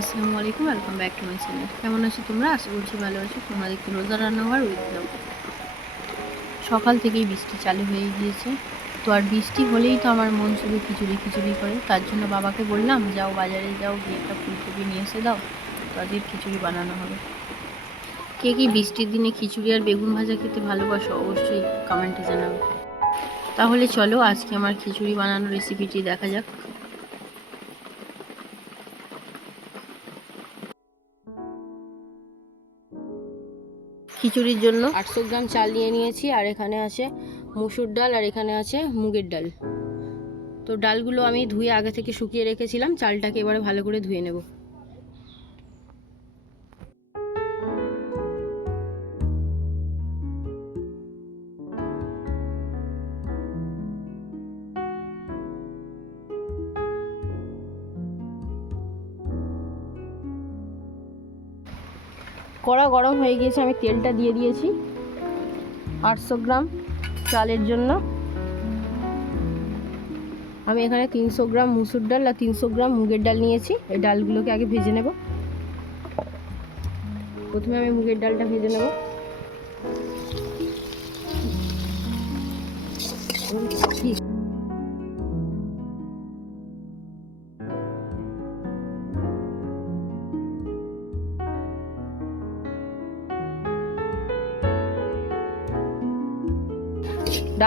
আসসালামু আলাইকুম welcome back to my channel কেমন আছো তোমরা? আশা করছি ভালো আছো। তোমরা দেখতে রোজা রান্নাঘর উইথ সকাল থেকেই বৃষ্টি চালু হয়ে গিয়েছে। তো আর বৃষ্টি হলেই তো আমার মন শুধু খিচুড়ি খিচুড়ি করে। তার জন্য বাবাকে বললাম, যাও বাজারে যাও, গিয়ে একটা ফুলকপি নিয়ে এসে দাও। তো আজকে খিচুড়ি বানানো হবে। কে কি বৃষ্টির দিনে খিচুড়ি আর বেগুন ভাজা খেতে ভালোবাসো অবশ্যই কমেন্টে জানাবে। তাহলে চলো আজকে আমার খিচুড়ি বানানোর রেসিপিটি দেখা যাক। খিচুড়ির জন্য। আটশো গ্রাম চাল নিয়ে নিয়েছি, আর এখানে আছে মুসুর ডাল, আর এখানে আছে মুগের ডাল। তো ডালগুলো আমি ধুয়ে আগে থেকে শুকিয়ে রেখেছিলাম, চালটাকে এবারে ভালো করে ধুয়ে নেব। কড়া গরম হয়ে গিয়েছে, আমি তেলটা দিয়ে দিয়েছি। আটশো গ্রাম চালের জন্য। আমি এখানে তিনশো গ্রাম মুসুর ডাল আর তিনশো গ্রাম মুগের ডাল নিয়েছি। এই ডালগুলোকে আগে ভেজে নেব। প্রথমে আমি মুগের ডালটা ভেজে নেব।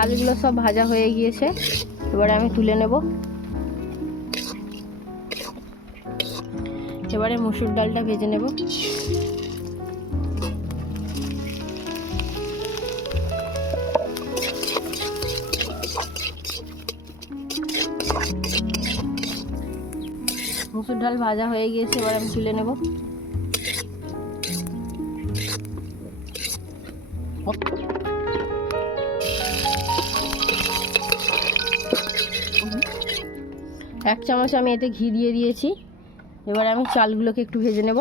ডালগুলো সব ভাজা হয়ে গিয়েছে। এবারে আমি তুলে নেব। এবারে মসুর ডালটা ভেজে নেব। মসুর ডাল ভাজা হয়ে গিয়েছে, এবার আমি তুলে নেব। এক চামচ আমি এতে ঘি দিয়ে দিয়েছি। এবার আমি চালগুলোকে একটু ভেজে নেব।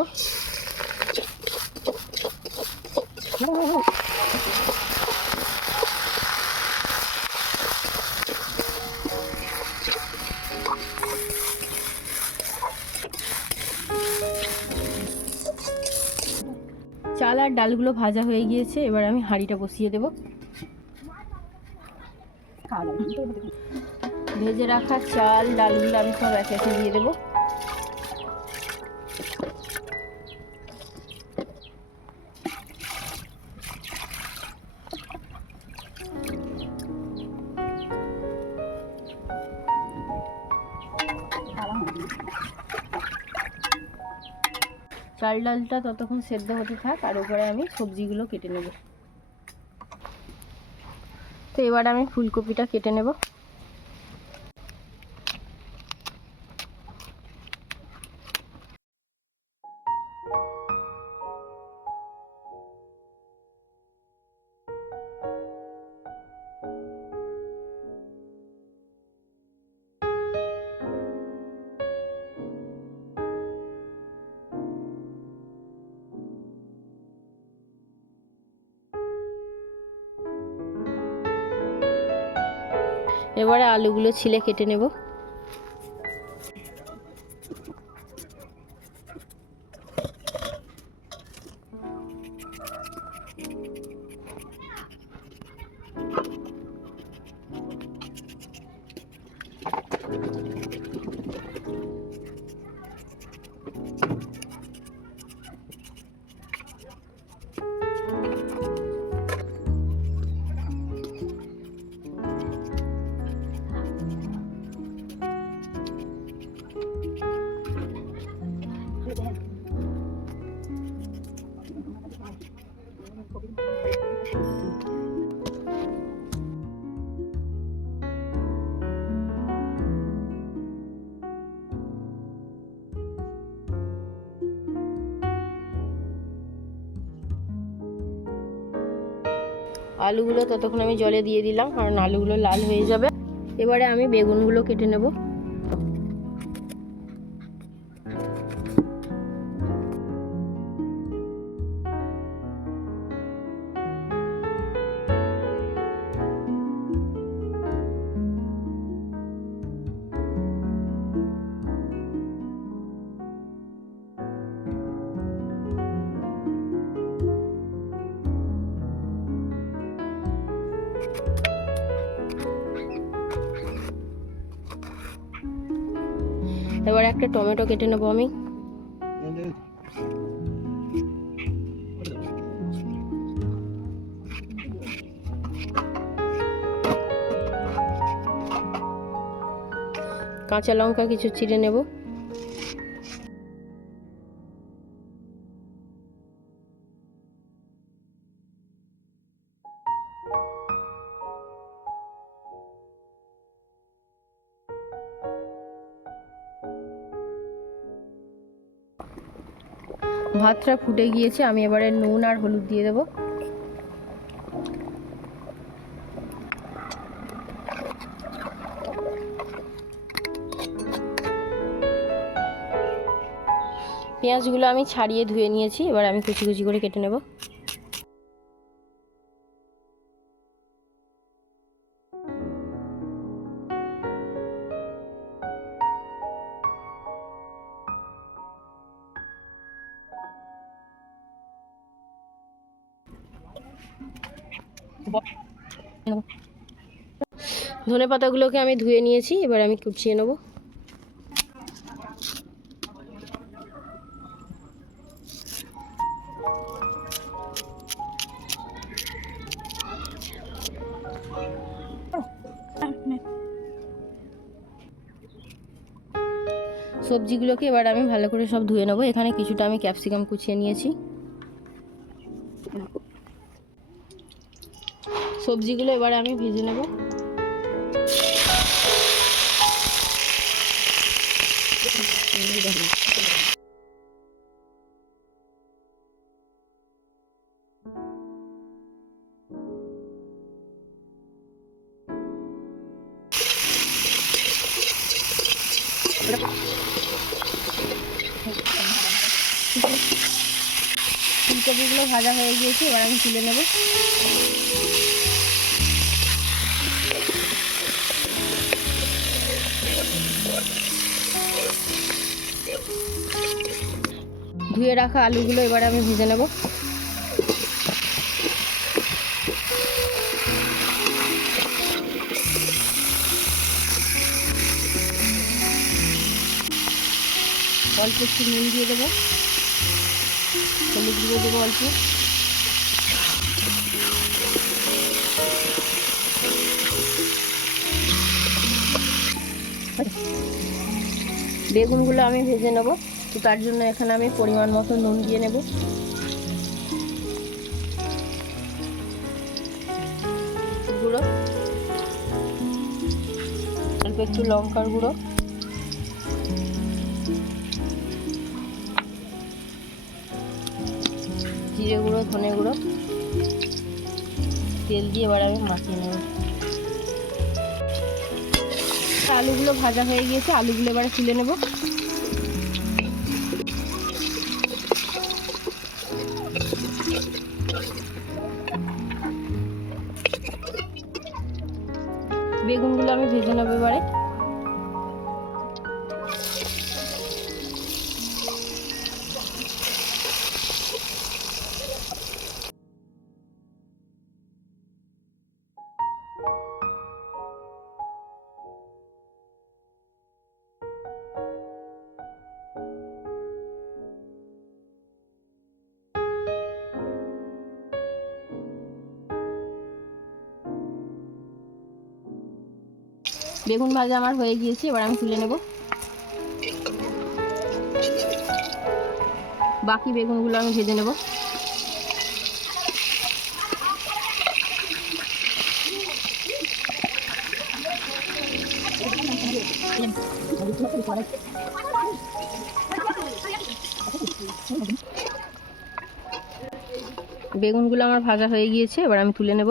চাল আর ডালগুলো ভাজা হয়ে গিয়েছে, এবার আমি হাঁড়িটা বসিয়ে দেব। ভেজে রাখা চাল ডালগুলো আমি সব একে একে দিয়ে দেবো। চাল, ডালটা ততক্ষণ সেদ্ধ হতে থাক, আর উপরে আমি সবজিগুলো কেটে নেব। তো এবার আমি ফুলকপিটা কেটে নেব। এবারে আলুগুলো ছিলে কেটে নেব। আলুগুলো ততক্ষণ আমি জলে দিয়ে দিলাম, কারণ আলুগুলো লাল হয়ে যাবে। এবারে আমি বেগুনগুলো কেটে নেব। একটা টমেটো কেটে নেব আমি। কাঁচা লঙ্কা কিছু চিড়ে নেব। ভাতটা ফুটে গিয়েছে, আমি এবারে নুন আর হলুদ দিয়ে দেবো। পেঁয়াজগুলো আমি ছাড়িয়ে ধুয়ে নিয়েছি, এবার আমি কুচি কুচি করে কেটে নেব। ধনে পাতাগুলোকে আমি ধুয়ে নিয়েছি, এবার আমি কুচিয়ে নেব। সবজিগুলোকে এবার আমি ভালো করে সব ধুয়ে নেব। এখানে কিছুটা আমি ক্যাপসিকাম কুচিয়ে নিয়েছি। সবজিগুলো এবার আমি ভেজে নেব। ফুলকপিগুলো ভাজা হয়ে গিয়েছে এবার আমি তুলে নেব। ধুয়ে রাখা আলুগুলো এবার আমি ভেজে নেব। অল্প একটু নুন দিয়ে দেবো। হলুদ গুঁড়ো দেবো অল্প। বেগুনগুলো আমি ভেজে নেব। তো তার জন্য এখানে আমি পরিমাণ মতো নুন দিয়ে নেব। গুঁড়ো। অল্প একটু লঙ্কার গুঁড়ো। জিরে গুঁড়ো, ধনে গুঁড়ো। তেল দিয়ে এবার আমি মাখিয়ে নেব। আলুগুলো ভাজা হয়ে গিয়েছে, আলুগুলো এবারে তুলে নেব। বেগুন ভাজা আমার হয়ে গিয়েছে, এবার আমি তুলে নেব। বাকি বেগুনগুলো আমি ভেজে নেব। বেগুনগুলো আমার ভাজা হয়ে গিয়েছে, এবার আমি তুলে নেব।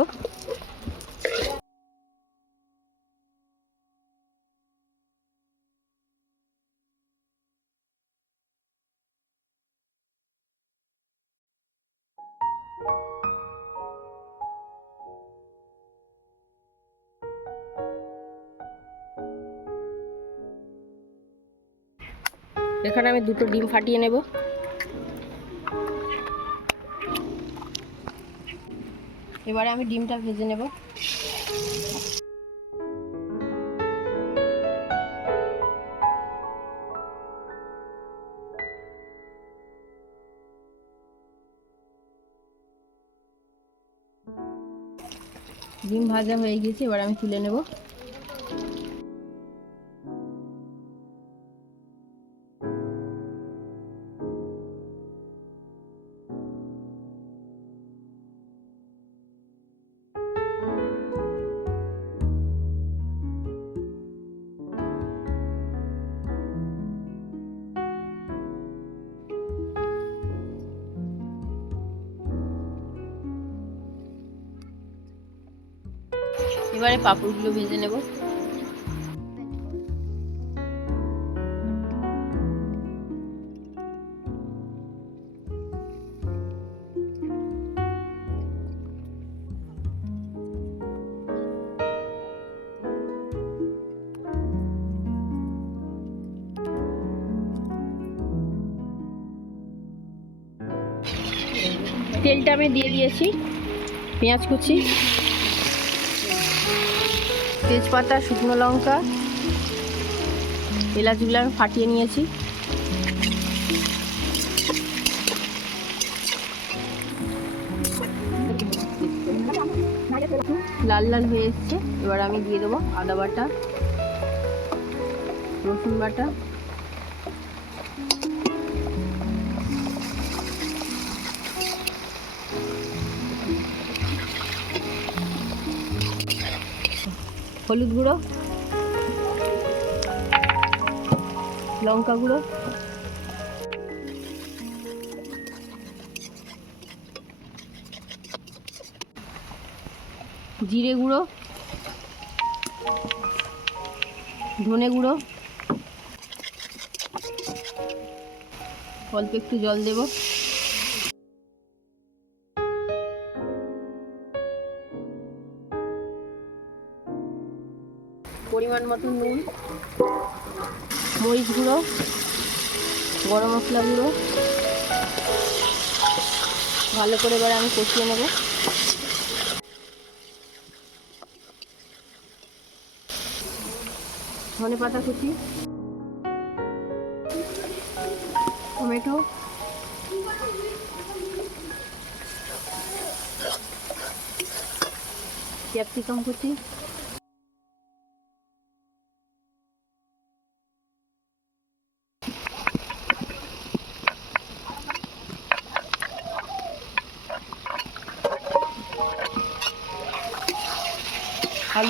এখানে আমি দুটো ডিম ফাটিয়ে নেব। এবারে আমি ডিমটা ভেজে নেব। ডিম ভাজা হয়ে গেছে এবার আমি তুলে নেব। এবারে পাঁপড়গুলো ভেজে নেব। তেলটা আমি দিয়ে দিয়েছি পেঁয়াজ কুচি। তেজপাতা, শুকনো লঙ্কা, এলাচগুলো আমি ফাটিয়ে নিয়েছি। লাল লাল হয়ে এসছে। এবার আমি দিয়ে দেবো আদা বাটা, রসুন বাটা। হলুদ গুঁড়ো লঙ্কা গুঁড়ো। জিরে গুঁড়ো ধনে গুঁড়ো। অল্প একটু জল দেবো। পরিমাণ মতো নুন, মরিচ গুঁড়ো, গরম মশলা গুঁড়ো। ভালো করে এবার আমি কষিয়ে নেব। ধনে পাতা কুচি, টমেটো, ক্যাপসিকাম কুচি।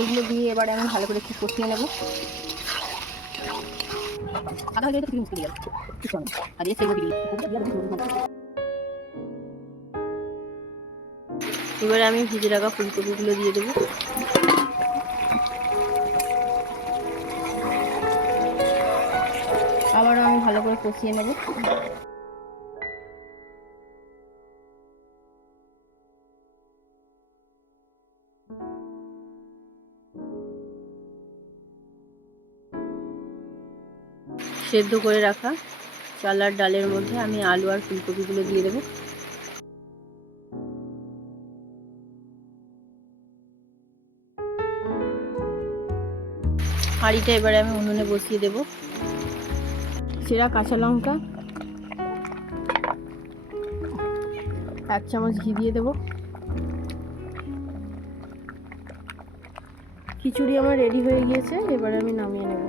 আলুগুলো দিয়ে এবারে আমি ভালো করে একটু কষিয়ে নেব। আদা হয়ে গেলে মুক্তি দিয়ে আর দিয়ে সেগুলো দিয়ে এবারে আমি ভিজে রাখা ফুলকপিগুলো দিয়ে দেবো। আবারও আমি ভালো করে কষিয়ে নেব। সেদ্ধ করে রাখা চাল আর ডালের মধ্যে আমি আলু আর ফুলকপিগুলো দিয়ে দেবো। হাঁড়িটা এবারে আমি উনুনে বসিয়ে দেব। সেরা কাঁচা লঙ্কা এক চামচ ঘি দিয়ে দেবো। খিচুড়ি আমার রেডি হয়ে গিয়েছে, এবারে আমি নামিয়ে নেব।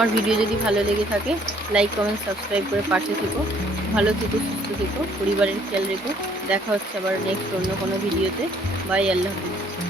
আমার ভিডিও যদি ভালো লেগে থাকে লাইক কমেন্ট সাবস্ক্রাইব করে পাশে থেকো। ভালো থেকো, সুস্থ থেকো, পরিবারের খেয়াল রেখো। দেখা হচ্ছে আবার নেক্সট অন্য কোনো ভিডিওতে। বাই আল্লাহ হাফিজ।